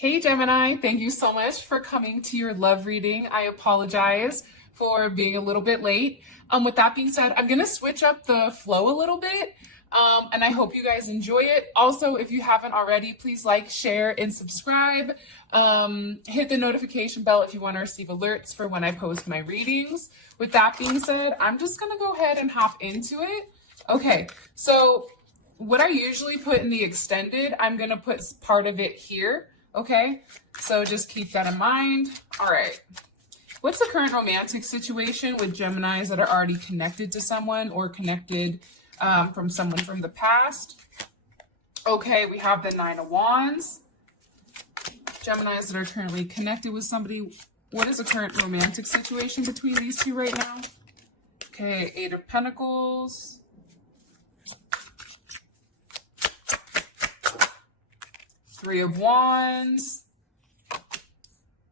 Hey Gemini, thank you so much for coming to your love reading. I apologize for being a little bit late. With that being said, I'm gonna switch up the flow a little bit, and I hope you guys enjoy it. Also, if you haven't already, please like, share, and subscribe. Hit the notification bell if you want to receive alerts for when I post my readings. With that being said, I'm just gonna go ahead and hop into it. Okay, so what I usually put in the extended, I'm gonna put part of it here. Okay, so just keep that in mind. All right. What's the current romantic situation with Geminis that are already connected to someone or connected from someone from the past? Okay, we have the Nine of Wands. Geminis that are currently connected with somebody. What is the current romantic situation between these two right now? Okay, Eight of Pentacles. Three of Wands,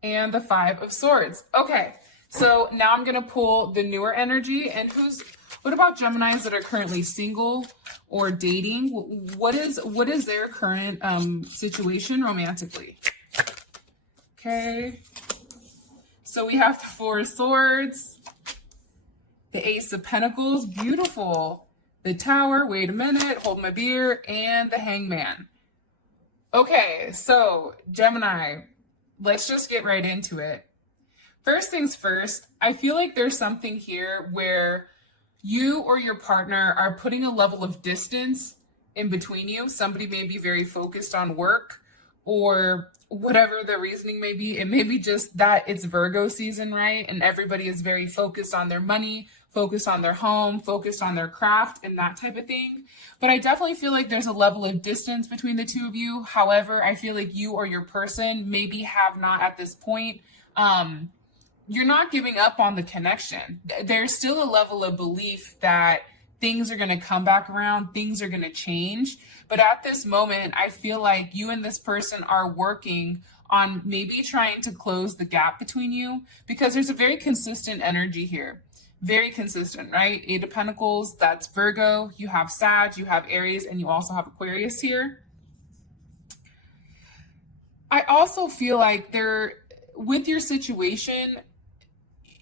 and the Five of Swords. Okay, so now I'm gonna pull the newer energy. And what about Geminis that are currently single or dating? What is their current situation romantically? Okay, so we have the Four of Swords, the Ace of Pentacles, beautiful, the Tower, wait a minute, hold my beer, and the Hangman. Okay, so Gemini, let's just get right into it. First things first, I feel like there's something here where you or your partner are putting a level of distance in between you. Somebody may be very focused on work or whatever the reasoning may be. It may be just that it's Virgo season, right? And everybody is very focused on their money, focused on their home, focused on their craft and that type of thing. But I definitely feel like there's a level of distance between the two of you. However, I feel like you or your person maybe have not at this point. You're not giving up on the connection. There's still a level of belief that things are going to come back around, things are going to change. But at this moment, I feel like you and this person are working on maybe trying to close the gap between you, because there's a very consistent energy here. Very consistent, right? Eight of Pentacles, that's Virgo. You have Sag, you have Aries, and you also have Aquarius here. I also feel like with your situation,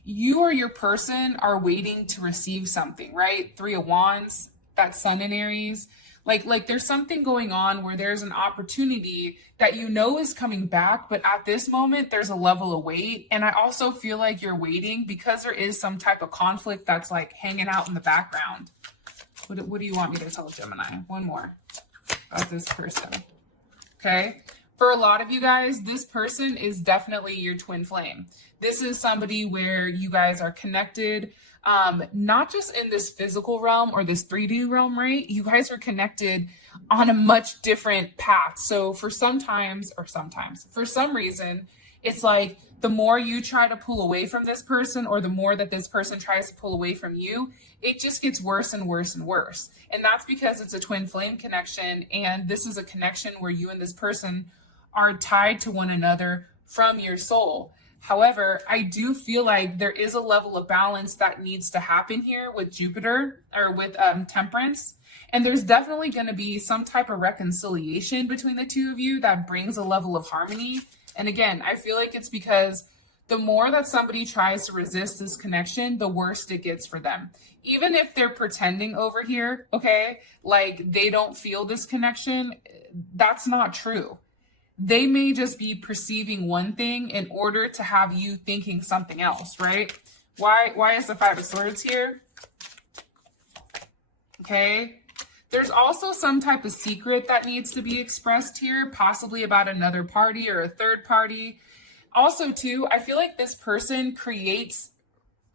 you or your person are waiting to receive something, right? Three of Wands, that's Sun in Aries. Like there's something going on where there's an opportunity that you know is coming back, but at this moment there's a level of wait. And I also feel like you're waiting because there is some type of conflict that's like hanging out in the background. What do you want me to tell Gemini? One more about this person. Okay. For a lot of you guys, this person is definitely your twin flame. This is somebody where you guys are connected, not just in this physical realm or this 3D realm, right? You guys are connected on a much different path. So for some reason, it's like the more you try to pull away from this person or the more that this person tries to pull away from you, it just gets worse and worse and worse. And that's because it's a twin flame connection. And this is a connection where you and this person are tied to one another from your soul. However, I do feel like there is a level of balance that needs to happen here with Jupiter or with Temperance. And there's definitely going to be some type of reconciliation between the two of you that brings a level of harmony. And again, I feel like it's because the more that somebody tries to resist this connection, the worse it gets for them. Even if they're pretending over here, okay, like they don't feel this connection, that's not true. They may just be perceiving one thing in order to have you thinking something else, right? Why is the Five of Swords here? Okay. There's also some type of secret that needs to be expressed here, possibly about another party or a third party. Also, too, I feel like this person creates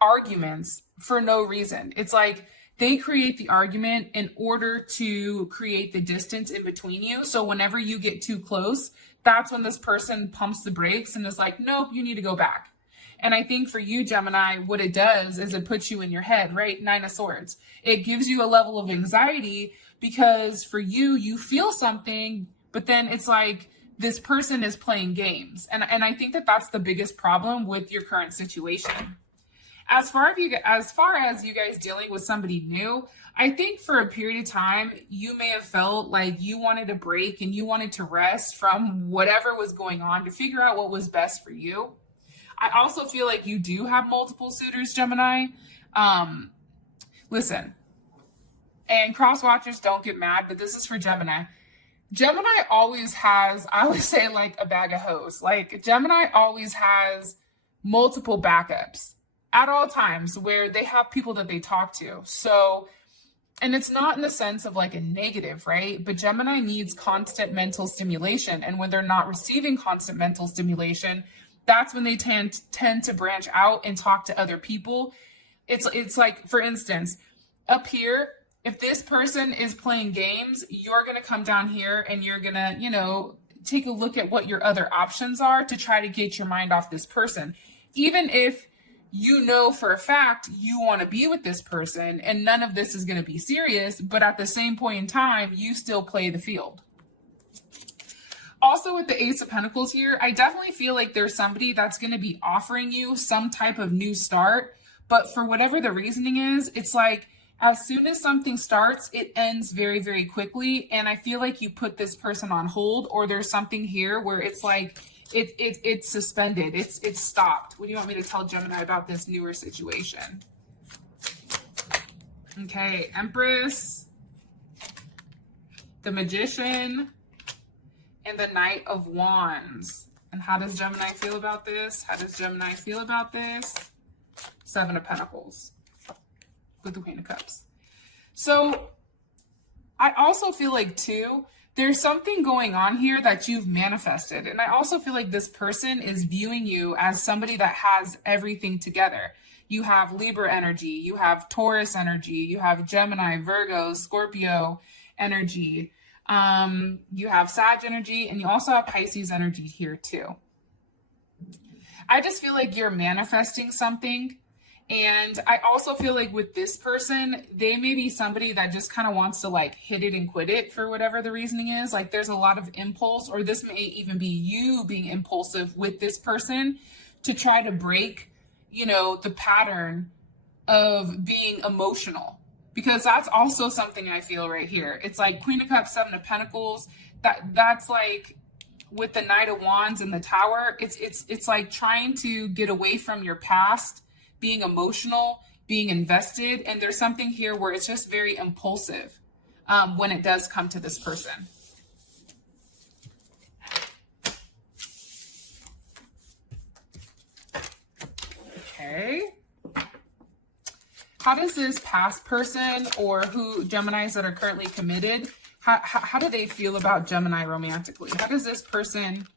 arguments for no reason. It's like they create the argument in order to create the distance in between you. So whenever you get too close, that's when this person pumps the brakes and is like, nope, you need to go back. And I think for you, Gemini, what it does is it puts you in your head, right? Nine of Swords. It gives you a level of anxiety because for you, you feel something, but then it's like this person is playing games. And I think that that's the biggest problem with your current situation. as far as you guys dealing with somebody new, I think for a period of time, you may have felt like you wanted a break and you wanted to rest from whatever was going on to figure out what was best for you. I also feel like you do have multiple suitors, Gemini. Listen, and cross watchers, don't get mad, but this is for Gemini. Gemini always has, I always say, like a bag of hose. Like Gemini always has multiple backups at all times where they have people that they talk to. So, and it's not in the sense of like a negative, right? But Gemini needs constant mental stimulation. And when they're not receiving constant mental stimulation, that's when they tend to branch out and talk to other people. It's like, for instance, up here, if this person is playing games, you're going to come down here and you're going to, take a look at what your other options are to try to get your mind off this person. Even if you know for a fact you want to be with this person and none of this is going to be serious, but at the same point in time, you still play the field. Also with the Ace of Pentacles here, I definitely feel like there's somebody that's going to be offering you some type of new start. But for whatever the reasoning is, it's like as soon as something starts, it ends very, very quickly. And I feel like you put this person on hold, or there's something here where it's like it's suspended. It's stopped. What do you want me to tell Gemini about this newer situation? Okay, Empress, the Magician, and the Knight of Wands. And how does Gemini feel about this? How does Gemini feel about this? Seven of Pentacles with the Queen of Cups. So I also feel like too, there's something going on here that you've manifested. And I also feel like this person is viewing you as somebody that has everything together. You have Libra energy, you have Taurus energy, you have Gemini, Virgo, Scorpio energy, you have Sag energy, and you also have Pisces energy here too. I just feel like you're manifesting something. And I also feel like with this person, they may be somebody that just kind of wants to like hit it and quit it for whatever the reasoning is. Like there's a lot of impulse, or this may even be you being impulsive with this person to try to break, the pattern of being emotional. Because that's also something I feel right here. It's like Queen of Cups, Seven of Pentacles. That's like with the Knight of Wands and the Tower. It's like trying to get away from your past, being emotional, being invested. And there's something here where it's just very impulsive when it does come to this person. Okay. How does this past person, or who Geminis that are currently committed, how do they feel about Gemini romantically? How does this person,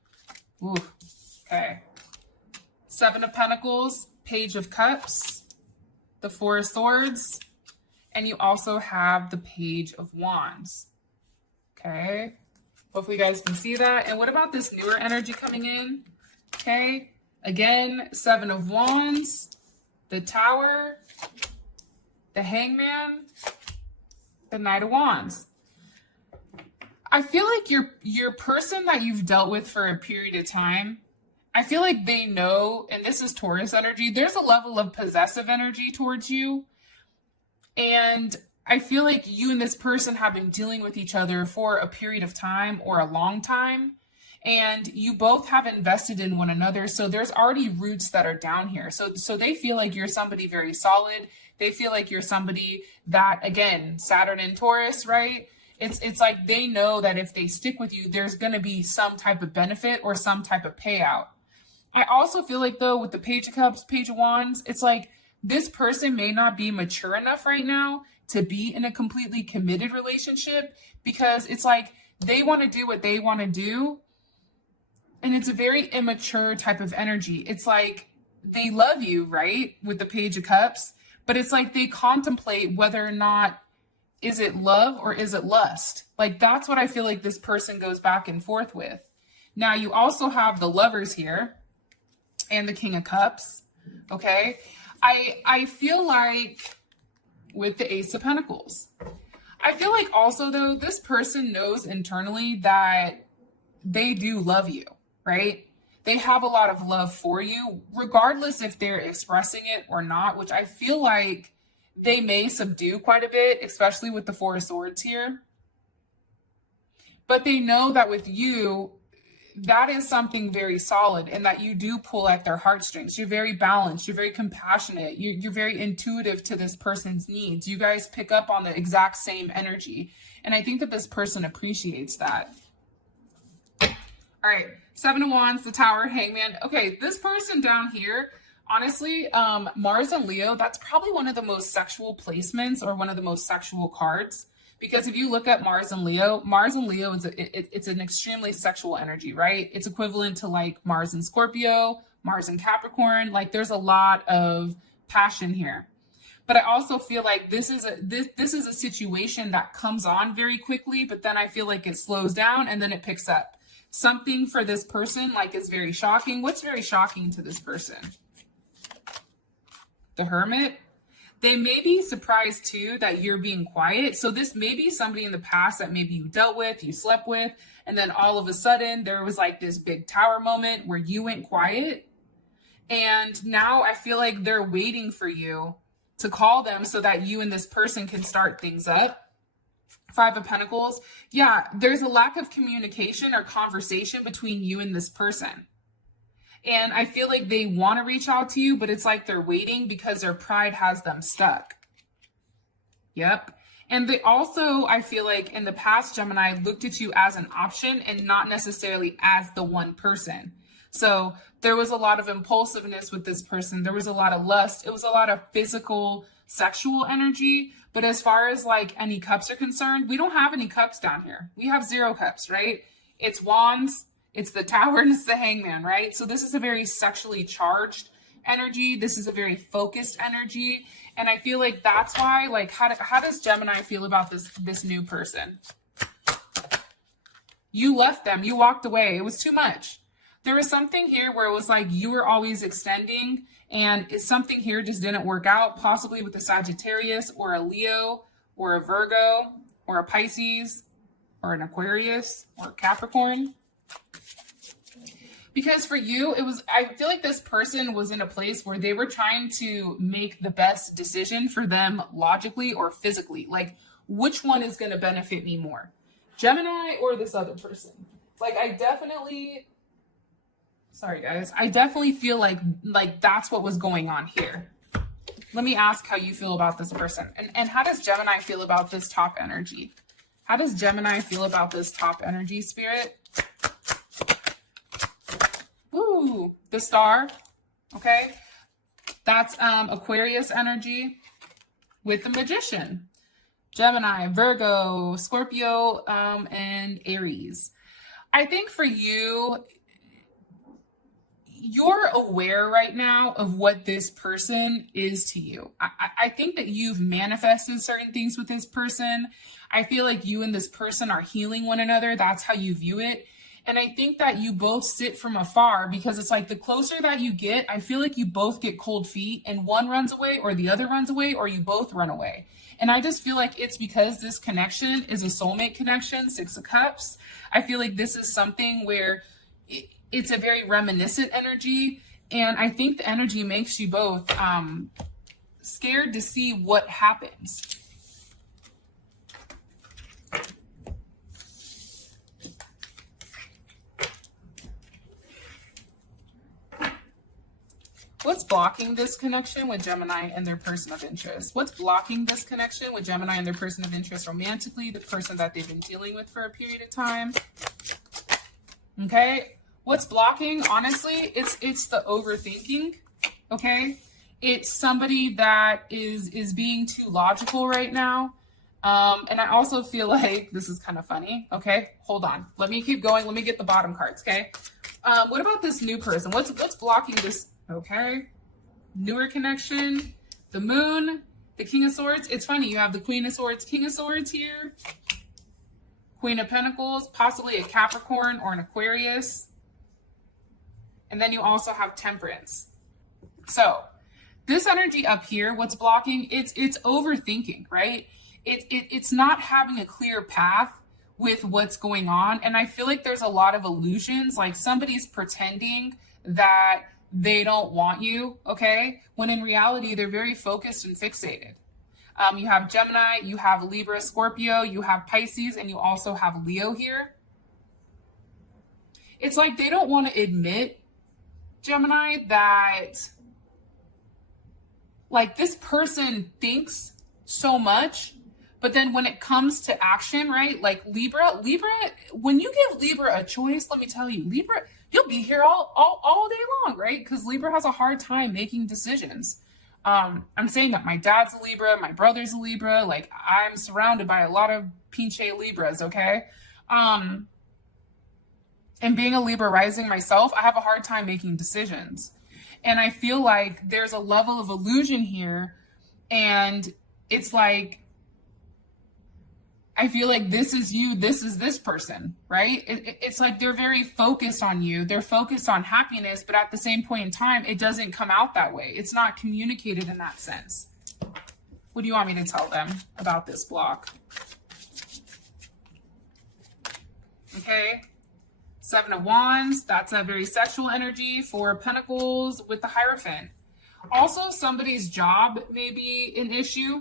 okay. Seven of Pentacles, Page of Cups, the Four of Swords, and you also have the Page of Wands. Okay. Hopefully you guys can see that. And what about this newer energy coming in? Okay. Again, Seven of Wands, the Tower, the Hangman, the Knight of Wands. I feel like your person that you've dealt with for a period of time, I feel like they know, and this is Taurus energy, there's a level of possessive energy towards you. And I feel like you and this person have been dealing with each other for a period of time or a long time. And you both have invested in one another. So there's already roots that are down here. So they feel like you're somebody very solid. They feel like you're somebody that, again, Saturn and Taurus, right? It's like they know that if they stick with you, there's going to be some type of benefit or some type of payout. I also feel like, though, with the Page of Cups, Page of Wands, it's like this person may not be mature enough right now to be in a completely committed relationship, because it's like they want to do what they want to do. And it's a very immature type of energy. It's like they love you, right? With the Page of Cups, but it's like they contemplate whether or not, is it love or is it lust? Like that's what I feel like this person goes back and forth with. Now you also have the Lovers here and the King of Cups. Okay. I feel like with the Ace of Pentacles, I feel like also though, this person knows internally that they do love you, right? They have a lot of love for you, regardless if they're expressing it or not, which I feel like they may subdue quite a bit, especially with the Four of Swords here. But they know that with you, that is something very solid, and that you do pull at their heartstrings. You're very balanced. You're very compassionate. You're very intuitive to this person's needs. You guys pick up on the exact same energy. And I think that this person appreciates that. All right. Seven of Wands, the Tower, Hangman. Okay, this person down here, honestly, Mars and Leo, that's probably one of the most sexual placements or one of the most sexual cards. Because if you look at Mars and Leo is it's an extremely sexual energy, right? It's equivalent to like Mars and Scorpio, Mars and Capricorn. Like there's a lot of passion here. But I also feel like this is a situation that comes on very quickly, but then I feel like it slows down and then it picks up. Something for this person like is very shocking. What's very shocking to this person? The Hermit. They may be surprised too that you're being quiet. So this may be somebody in the past that maybe you dealt with, you slept with, and then all of a sudden there was like this big tower moment where you went quiet. And now I feel like they're waiting for you to call them so that you and this person can start things up. Five of Pentacles. Yeah, there's a lack of communication or conversation between you and this person. And I feel like they want to reach out to you, but it's like they're waiting because their pride has them stuck. Yep. And they also, I feel like in the past, Gemini looked at you as an option and not necessarily as the one person. So there was a lot of impulsiveness with this person. There was a lot of lust. It was a lot of physical, sexual energy. But as far as like any cups are concerned, we don't have any cups down here. We have 0 cups, right? It's Wands. It's the Tower and it's the Hangman, right? So this is a very sexually charged energy. This is a very focused energy. And I feel like that's why, like, how does Gemini feel about this new person? You left them. You walked away. It was too much. There was something here where it was like you were always extending and something here just didn't work out, possibly with a Sagittarius or a Leo or a Virgo or a Pisces or an Aquarius or a Capricorn. Because for you, I feel like this person was in a place where they were trying to make the best decision for them logically or physically. Like, which one is going to benefit me more? Gemini or this other person? Like, I definitely feel like that's what was going on here. Let me ask how you feel about this person. And how does Gemini feel about this top energy? How does Gemini feel about this top energy, Spirit? Ooh, the Star, okay? That's Aquarius energy with the Magician. Gemini, Virgo, Scorpio, and Aries. I think for you, you're aware right now of what this person is to you. I think that you've manifested certain things with this person. I feel like you and this person are healing one another. That's how you view it. And I think that you both sit from afar because it's like the closer that you get, I feel like you both get cold feet and one runs away or the other runs away or you both run away. And I just feel like it's because this connection is a soulmate connection, 6 of Cups. I feel like this is something where it's a very reminiscent energy. And I think the energy makes you both scared to see what happens. What's blocking this connection with Gemini and their person of interest? What's blocking this connection with Gemini and their person of interest romantically, the person that they've been dealing with for a period of time? Okay. What's blocking, honestly, it's the overthinking, okay? It's somebody that is being too logical right now. And I also feel like, this is kind of funny, okay? Hold on. Let me keep going. Let me get the bottom cards, okay? What about this new person? What's blocking this? Okay. Newer connection, the Moon, the King of Swords. It's funny. You have the Queen of Swords, King of Swords here. Queen of Pentacles, possibly a Capricorn or an Aquarius. And then you also have Temperance. So this energy up here, what's blocking, it's overthinking, right? It's not having a clear path with what's going on. And I feel like there's a lot of illusions, like somebody's pretending that they don't want you, okay? When in reality, they're very focused and fixated. You have Gemini, you have Libra, Scorpio, you have Pisces, and you also have Leo here. It's like they don't want to admit, Gemini, that like this person thinks so much, but then when it comes to action, right? Like Libra, when you give Libra a choice, let me tell you, Libra, you'll be here all day long, right? Because Libra has a hard time making decisions. I'm saying that my dad's a Libra, my brother's a Libra, like I'm surrounded by a lot of pinche Libras, okay? And being a Libra rising myself, I have a hard time making decisions. And I feel like there's a level of illusion here. And it's like, I feel like this is you, this is this person, right? It's like they're very focused on you. They're focused on happiness, but at the same point in time, it doesn't come out that way. It's not communicated in that sense. What do you want me to tell them about this block? Okay. 7 of Wands, that's a very sexual energy. 4 of Pentacles with the Hierophant. Also, somebody's job may be an issue.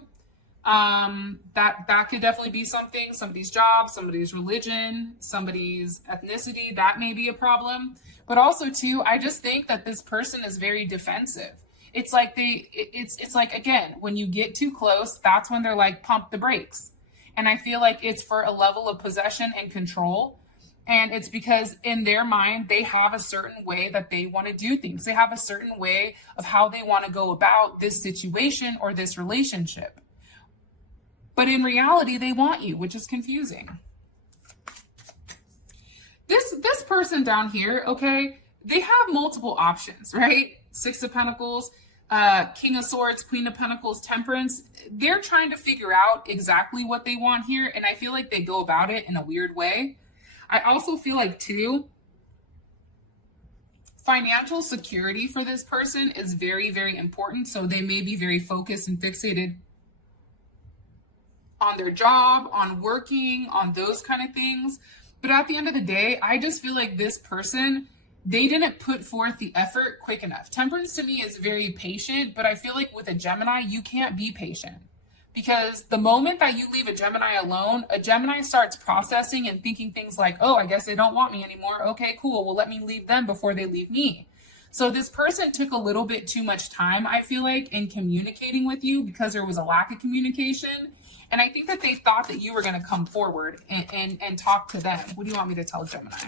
That could definitely be something. Somebody's job, somebody's religion, somebody's ethnicity, that may be a problem. But also too, I just think that this person is very defensive. It's like it's like, again, when you get too close, that's when they're like, pump the brakes. And I feel like it's for a level of possession and control. And it's because in their mind, they have a certain way that they want to do things. They have a certain way of how they want to go about this situation or this relationship. But in reality, they want you, which is confusing. This person down here, okay, they have multiple options, right? 6 of Pentacles, King of Swords, Queen of Pentacles, Temperance. They're trying to figure out exactly what they want here. And I feel like they go about it in a weird way. I also feel like, too, financial security for this person is very, very important. So they may be very focused and fixated on their job, on working, on those kind of things. But at the end of the day, I just feel like this person, they didn't put forth the effort quick enough. Temperance to me is very patient, but I feel like with a Gemini, you can't be patient. Because the moment that you leave a Gemini alone, a Gemini starts processing and thinking things like, oh, I guess they don't want me anymore. Okay, cool. Well, let me leave them before they leave me. So this person took a little bit too much time, I feel like, in communicating with you because there was a lack of communication. And I think that they thought that you were going to come forward and talk to them. What do you want me to tell Gemini?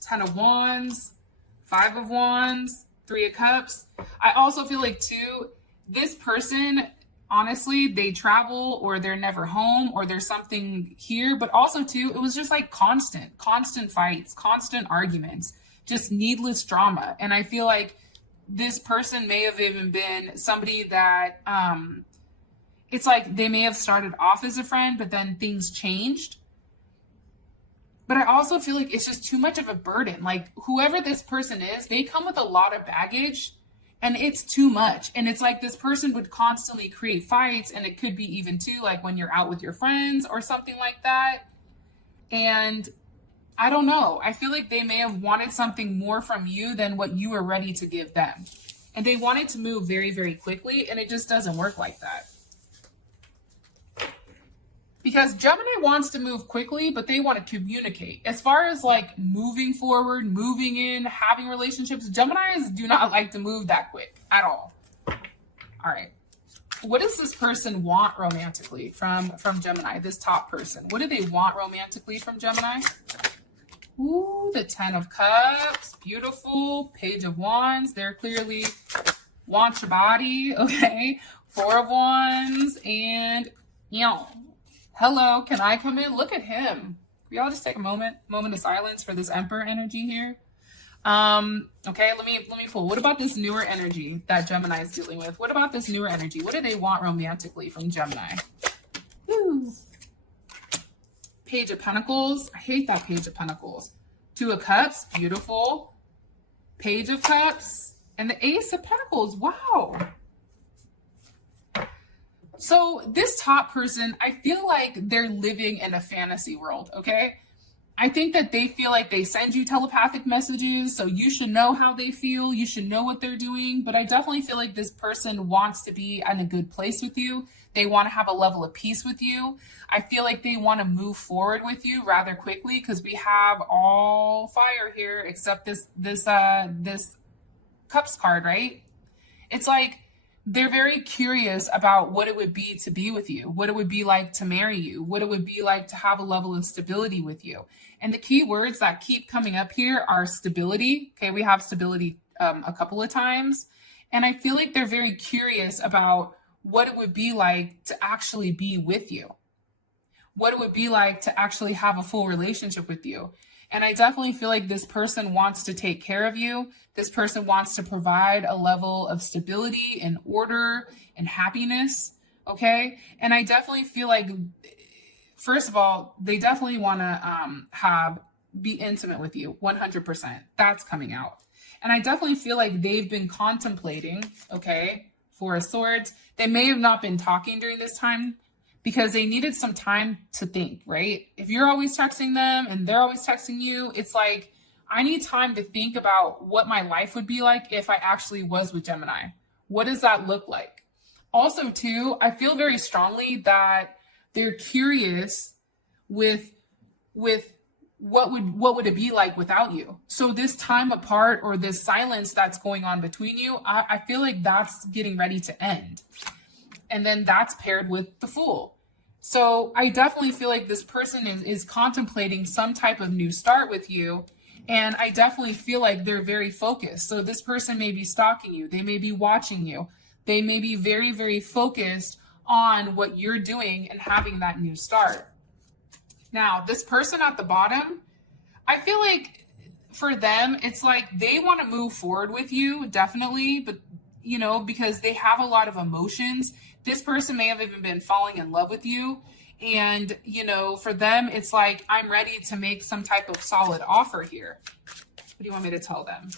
10 of Wands, 5 of Wands, 3 of Cups. I also feel like, too, this person, honestly, they travel or they're never home or there's something here. But also, too, it was just like constant fights, constant arguments, just needless drama. And I feel like this person may have even been somebody that, it's like they may have started off as a friend, but then things changed. But I also feel like it's just too much of a burden. Like whoever this person is, they come with a lot of baggage and it's too much. And it's like this person would constantly create fights, and it could be even too like when you're out with your friends or something like that. And I don't know. I feel like they may have wanted something more from you than what you were ready to give them. And they wanted to move very, very quickly, and it just doesn't work like that. Because Gemini wants to move quickly, but they want to communicate. As far as like moving forward, moving in, having relationships, Geminis do not like to move that quick at all. All right. What does this person want romantically from Gemini, this top person? What do they want romantically from Gemini? Ooh, the 10 of Cups. Beautiful. Page of Wands. They're clearly want your body. Okay. 4 of Wands. And, you know, hello, can I come in? Look at him. We all just take a moment of silence for this Emperor energy here. Okay, let me pull. What about this newer energy that Gemini is dealing with? What about this newer energy? What do they want romantically from Gemini? Woo. Page of Pentacles. I hate that Page of Pentacles. 2 of Cups. Beautiful. Page of Cups. And the Ace of Pentacles. Wow. So this top person, I feel like they're living in a fantasy world, okay? I think that they feel like they send you telepathic messages, so you should know how they feel. You should know what they're doing. But I definitely feel like this person wants to be in a good place with you. They want to have a level of peace with you. I feel like they want to move forward with you rather quickly because we have all fire here except this cups card, right? It's like they're very curious about what it would be to be with you, what it would be like to marry you, what it would be like to have a level of stability with you. And the key words that keep coming up here are stability. Okay, we have stability a couple of times. And I feel like they're very curious about what it would be like to actually be with you, what it would be like to actually have a full relationship with you. And I definitely feel like this person wants to take care of you. This person wants to provide a level of stability and order and happiness. Okay. And I definitely feel like, first of all, they definitely want to be intimate with you 100%. That's coming out. And I definitely feel like they've been contemplating, okay, Four of Swords. They may have not been talking during this time because they needed some time to think, right? If you're always texting them and they're always texting you, it's like, I need time to think about what my life would be like if I actually was with Gemini. What does that look like? Also, too, I feel very strongly that they're curious with what would it be like without you. So this time apart or this silence that's going on between you, I feel like that's getting ready to end. And then that's paired with the Fool. So I definitely feel like this person is contemplating some type of new start with you. And I definitely feel like they're very focused. So this person may be stalking you. They may be watching you. They may be very, very focused on what you're doing and having that new start. Now, this person at the bottom, I feel like for them, it's like they want to move forward with you, definitely. But, you know, because they have a lot of emotions. This person may have even been falling in love with you. And, you know, for them, it's like, I'm ready to make some type of solid offer here. What do you want me to tell them?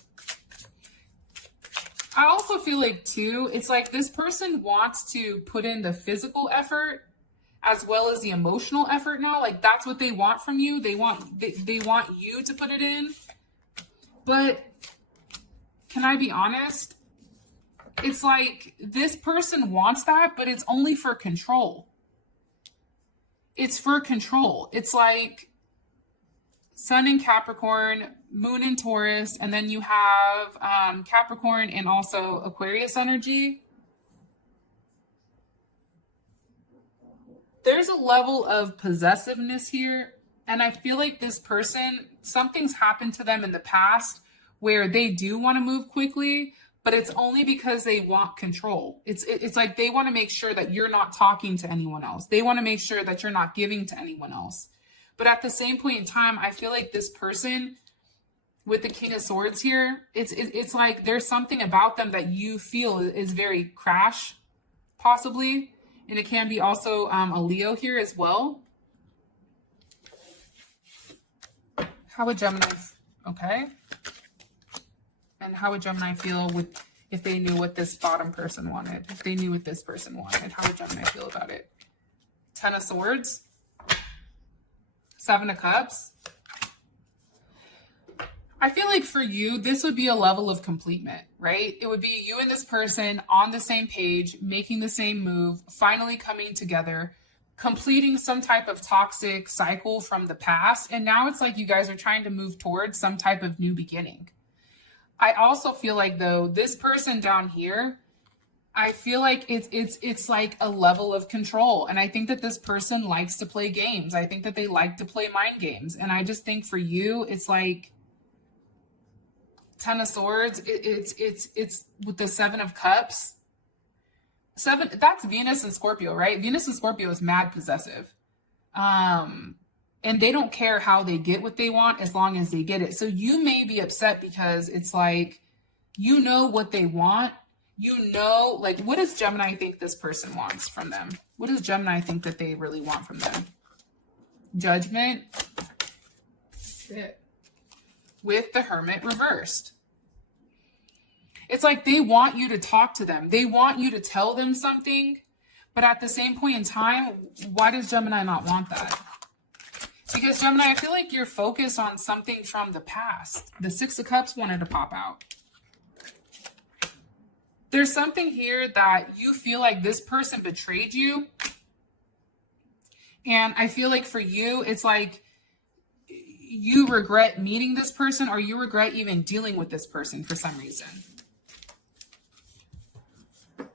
I also feel like, too, it's like this person wants to put in the physical effort as well as the emotional effort now. Like, that's what they want from you. They want you to put it in. But can I be honest? It's like this person wants that, but it's only for control. It's for control. It's like Sun in Capricorn, Moon in Taurus, and then you have Capricorn and also Aquarius energy. There's a level of possessiveness here. And I feel like this person, something's happened to them in the past where they do want to move quickly, but it's only because they want control. It's like they want to make sure that you're not talking to anyone else. They want to make sure that you're not giving to anyone else. But at the same point in time, I feel like this person with the King of Swords here, it's like there's something about them that you feel is very crash, possibly. And it can be also a Leo here as well. How would Gemini, okay? And how would Gemini feel if they knew what this bottom person wanted? If they knew what this person wanted, how would Gemini feel about it? Ten of Swords. Seven of Cups. I feel like for you, this would be a level of completement, right? It would be you and this person on the same page, making the same move, finally coming together, completing some type of toxic cycle from the past. And now it's like you guys are trying to move towards some type of new beginning. I also feel like, though, this person down here, I feel like it's like a level of control. And I think that this person likes to play games. I think that they like to play mind games. And I just think for you, it's like Ten of Swords. It's with the Seven of Cups. That's Venus and Scorpio, right? Venus and Scorpio is mad possessive. And they don't care how they get what they want as long as they get it. So you may be upset because it's like, you know what they want. You know, like, what does Gemini think this person wants from them? What does Gemini think that they really want from them? Judgment. With the Hermit reversed. It's like they want you to talk to them. They want you to tell them something, But at the same point in time, why does Gemini not want that? Because Gemini, I feel like you're focused on something from the past. The Six of Cups wanted to pop out. There's something here that you feel like this person betrayed you. And I feel like for you, it's like you regret meeting this person, or you regret even dealing with this person for some reason. All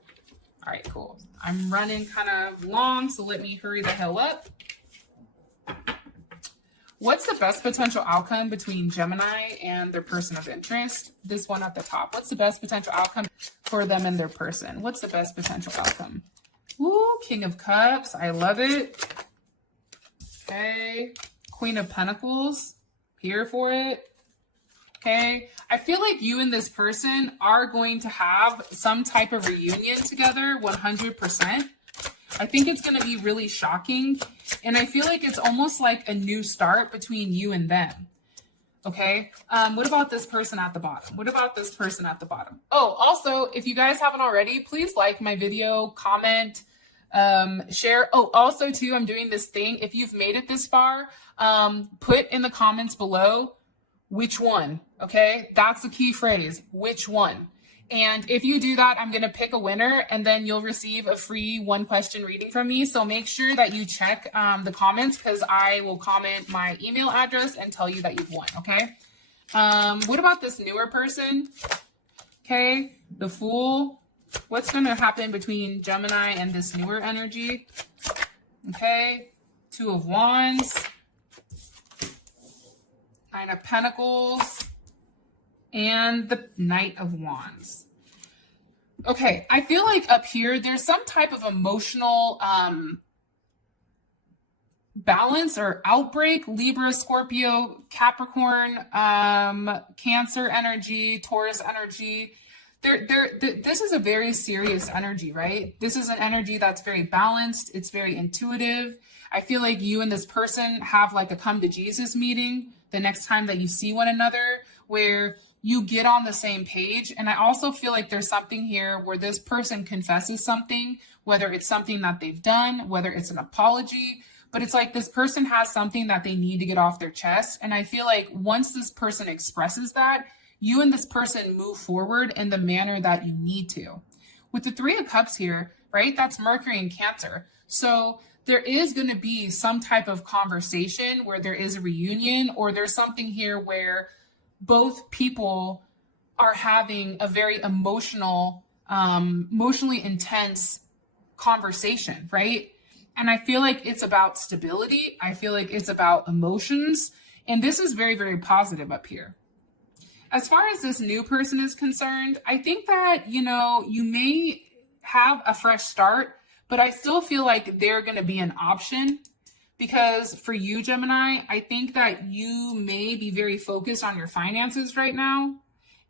right, cool. I'm running kind of long, so let me hurry the hell up. What's the best potential outcome between Gemini and their person of interest? This one at the top. What's the best potential outcome for them and their person? What's the best potential outcome? Ooh, King of Cups. I love it. Okay. Queen of Pentacles. Here for it. Okay. I feel like you and this person are going to have some type of reunion together, 100%. I think it's going to be really shocking. And I feel like it's almost like a new start between you and them. Okay. What about this person at the bottom? What about this person at the bottom? Oh, also, if you guys haven't already, please like my video, comment, share. Oh, also too, I'm doing this thing. If you've made it this far, put in the comments below, which one? Okay. That's the key phrase. Which one? And if you do that, I'm going to pick a winner, and then you'll receive a free 1-question reading from me. So make sure that you check the comments, because I will comment my email address and tell you that you've won. Okay. What about this newer person? Okay. The Fool. What's going to happen between Gemini and this newer energy? Okay. Two of Wands. Nine of Pentacles. And the Knight of Wands. Okay, I feel like up here, there's some type of emotional balance or outbreak. Libra, Scorpio, Capricorn, Cancer energy, Taurus energy. This is a very serious energy, right? This is an energy that's very balanced. It's very intuitive. I feel like you and this person have like a come to Jesus meeting the next time that you see one another, where you get on the same page. And I also feel like there's something here where this person confesses something, whether it's something that they've done, whether it's an apology, but it's like this person has something that they need to get off their chest. And I feel like once this person expresses that, you and this person move forward in the manner that you need to. With the Three of Cups here, right? That's Mercury in Cancer. So there is going to be some type of conversation where there is a reunion, or there's something here where both people are having a very emotionally intense conversation, right? And I feel like it's about stability. I feel like it's about emotions. And this is very, very positive up here. As far as this new person is concerned, I think that, you know, you may have a fresh start, but I still feel like they're going to be an option. Because for you, Gemini, I think that you may be very focused on your finances right now.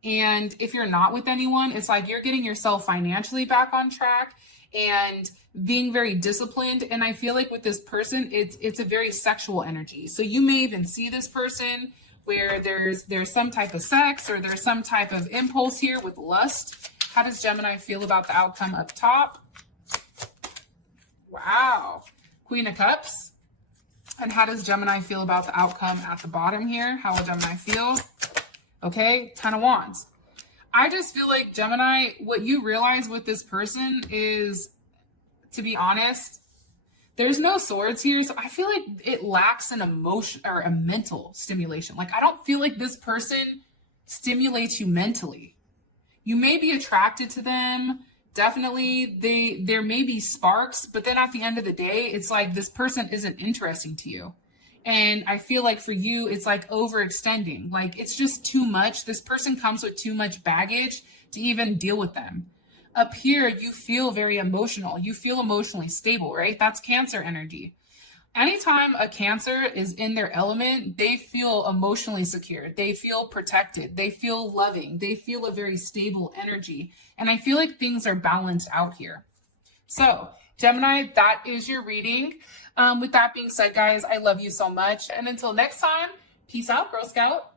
And if you're not with anyone, it's like you're getting yourself financially back on track and being very disciplined. And I feel like with this person, it's a very sexual energy. So you may even see this person where there's some type of sex, or there's some type of impulse here with lust. How does Gemini feel about the outcome up top? Wow. Queen of Cups. And how does Gemini feel about the outcome at the bottom here? How will Gemini feel? Okay, Ten of Wands. I just feel like, Gemini, what you realize with this person is, to be honest, there's no swords here. So I feel like it lacks an emotion or a mental stimulation. Like, I don't feel like this person stimulates you mentally. You may be attracted to them. Definitely, there may be sparks, but then at the end of the day, it's like this person isn't interesting to you. And I feel like for you, it's like overextending. Like, it's just too much. This person comes with too much baggage to even deal with them. Up here, you feel very emotional. You feel emotionally stable, right? That's Cancer energy. Anytime a Cancer is in their element, they feel emotionally secure. They feel protected. They feel loving. They feel a very stable energy. And I feel like things are balanced out here. So, Gemini, that is your reading. With that being said, guys, I love you so much. And until next time, peace out, Girl Scout.